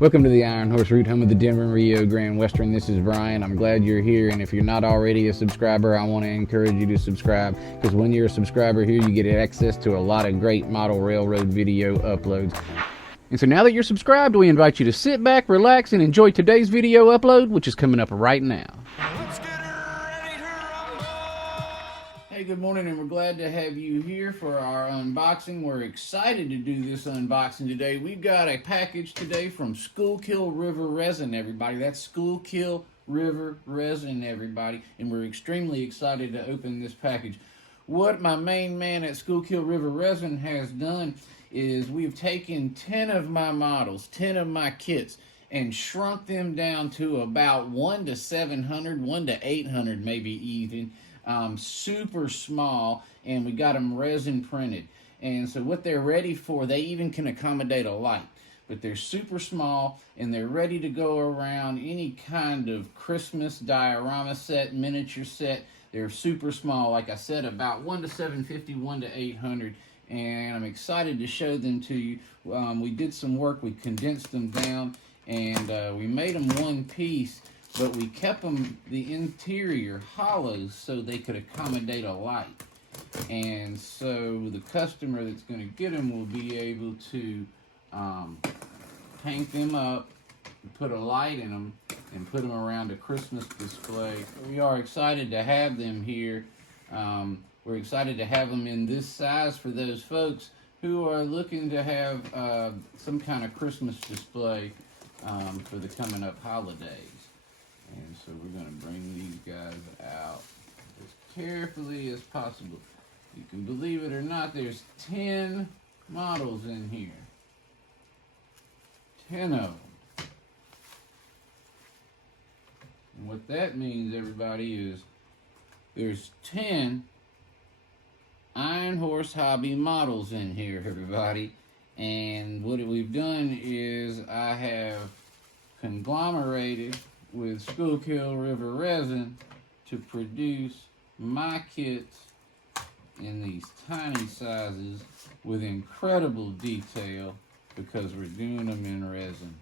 Welcome to the Iron Horse Route, home of the Denver Rio Grand Western. This is Brian. I'm glad you're here, and if you're not already a subscriber, I want to encourage you to subscribe, because when you're a subscriber here, you get access to a lot of great model railroad video uploads. And so now that you're subscribed, we invite you to sit back, relax, and enjoy today's video upload, which is coming up right now. Hey, good morning, and we're glad to have you here for our unboxing. We're excited to do this unboxing today. We've got a package today from Schuylkill River Resin, everybody. That's Schuylkill River Resin, everybody, and we're extremely excited to open this package. What my main man at Schuylkill River Resin has done is we've taken 10 of my models, 10 of my kits, and shrunk them down to about 1 to 700, 1 to 800 maybe even. Super small, and we got them resin printed. And so what they're ready for, they even can accommodate a light, but they're super small and they're ready to go around any kind of Christmas diorama set, miniature set. They're super small, like I said, about 1 to 750, 1 to 800, and I'm excited to show them to you. We did some work, we condensed them down, and we made them one piece, but we kept them, the interior, hollows so they could accommodate a light. And so the customer that's going to get them will be able to paint them up, put a light in them, and put them around a Christmas display. We are excited to have them here. We're excited to have them in this size for those folks who are looking to have some kind of Christmas display for the coming up holidays. And so we're going to bring these guys out as carefully as possible. You can believe it or not, there's 10 models in here. 10 of them. And what that means, everybody, is there's 10 Iron Horse Hobby models in here, everybody. And what we've done is I have conglomerated with Schuylkill River Resin to produce my kits in these tiny sizes with incredible detail, because we're doing them in resin.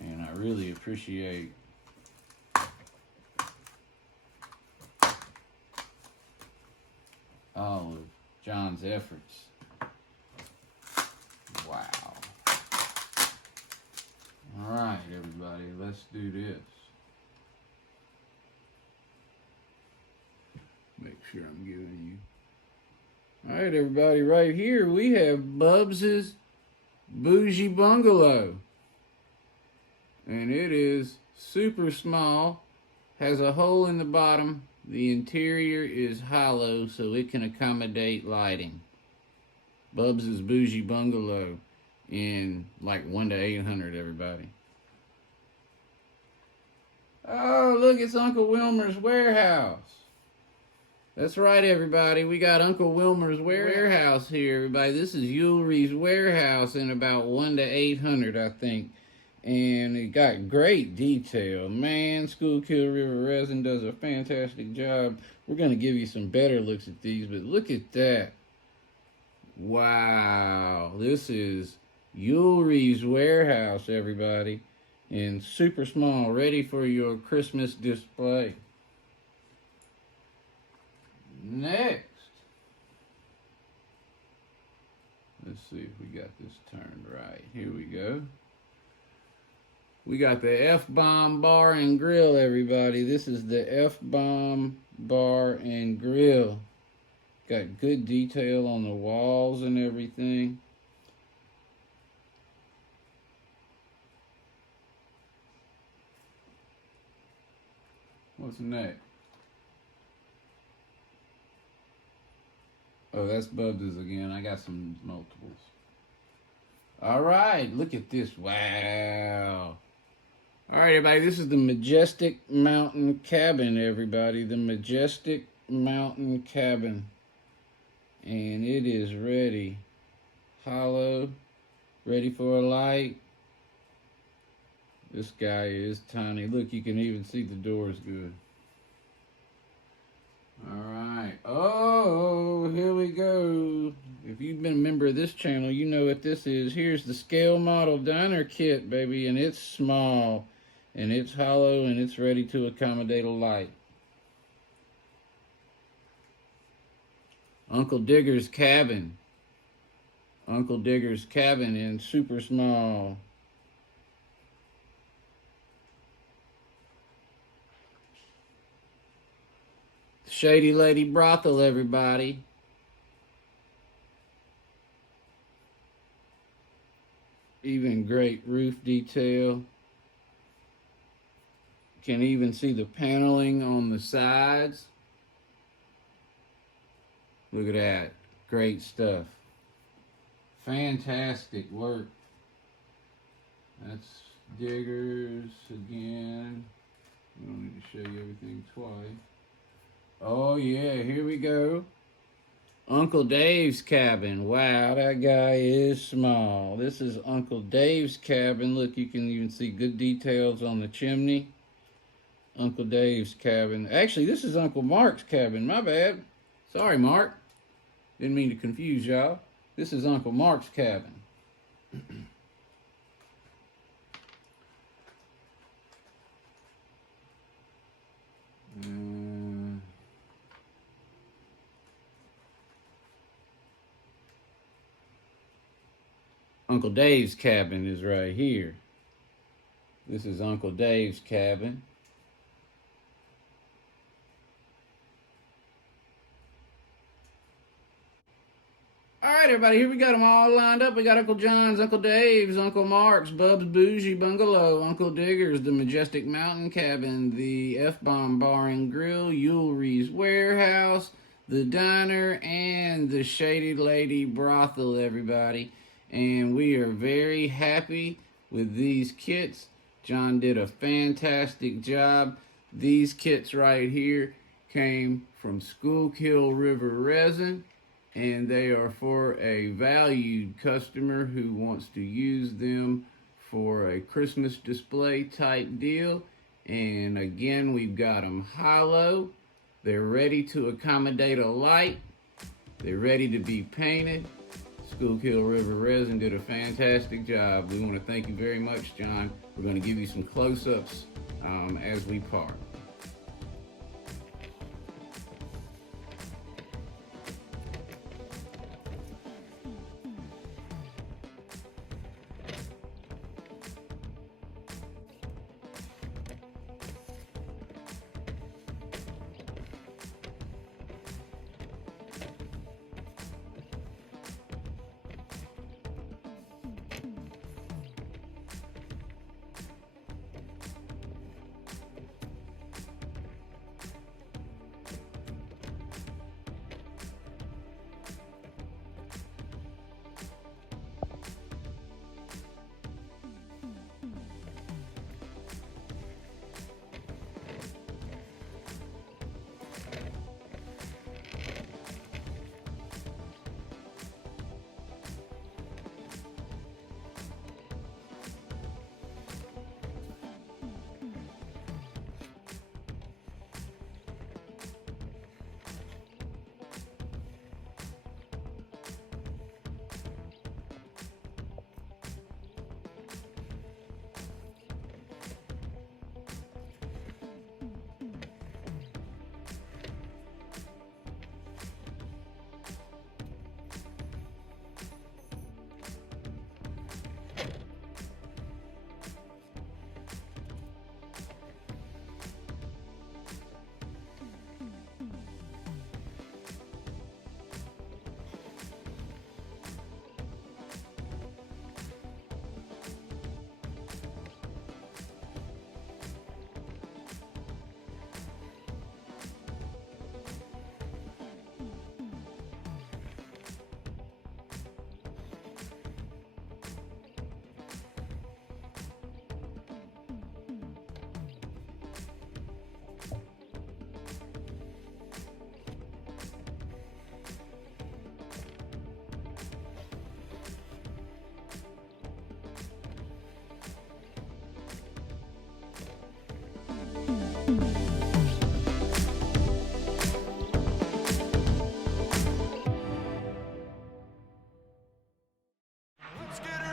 And I really appreciate all of John's efforts. Wow. All right, everybody, let's do this. Make sure I'm giving you. All right, everybody, right here we have Bubs's Bougie Bungalow. And it is super small, has a hole in the bottom. The interior is hollow so it can accommodate lighting. Bubs's Bougie Bungalow in like 1 to 800, everybody. Oh, look, it's Uncle Wilmer's warehouse. That's right, everybody. We got Uncle Wilmer's warehouse here, everybody. This is Ulrich's warehouse in about 1 to 800, I think. And it got great detail. Man, Schuylkill River Resin does a fantastic job. We're going to give you some better looks at these, but look at that. Wow, this is Ulrich's warehouse, everybody, and super small, ready for your Christmas display. Next, let's see if we got this turned right. Here we go. We got the F-Bomb Bar and Grill, everybody. This is the F-Bomb Bar and Grill. Got good detail on the walls and everything. What's next? Oh, that's Bubs' again. I got some multiples. All right, look at this. Wow. All right, everybody, this is the Majestic Mountain Cabin, everybody. The Majestic Mountain Cabin. And it is ready. Hollow, ready for a light. This guy is tiny. Look, you can even see the doors good. Alright. Oh, here we go. If you've been a member of this channel, you know what this is. Here's the scale model diner kit, baby, and it's small, and it's hollow, and it's ready to accommodate a light. Uncle Digger's cabin. Uncle Digger's cabin in super small. Shady Lady Brothel, everybody. Even great roof detail. Can even see the paneling on the sides. Look at that. Great stuff. Fantastic work. That's Diggers again. We don't need to show you everything twice. Oh yeah, here we go. Uncle Dave's cabin. Wow, that guy is small. This is Uncle Dave's cabin. Look, you can even see good details on the chimney. Uncle Dave's cabin. Actually, this is Uncle Mark's cabin. My bad. Sorry, Mark. Didn't mean to confuse y'all. This is Uncle Mark's cabin. Uncle Dave's cabin is right here. This is Uncle Dave's cabin. All right, everybody, here we got them all lined up. We got Uncle John's, Uncle Dave's, Uncle Mark's, Bub's Bougie Bungalow, Uncle Digger's, the Majestic Mountain Cabin, the F-Bomb Bar and Grill, Ulri's Warehouse, the Diner, and the Shady Lady Brothel, everybody. And we are very happy with these kits. John did a fantastic job. These kits right here came from Schuylkill River Resin, and they are for a valued customer who wants to use them for a Christmas display type deal. And again, we've got them hollow. They're ready to accommodate a light. They're ready to be painted. Schuylkill River Resin did a fantastic job. We want to thank you very much, John. We're going to give you some close-ups as we part. Skidder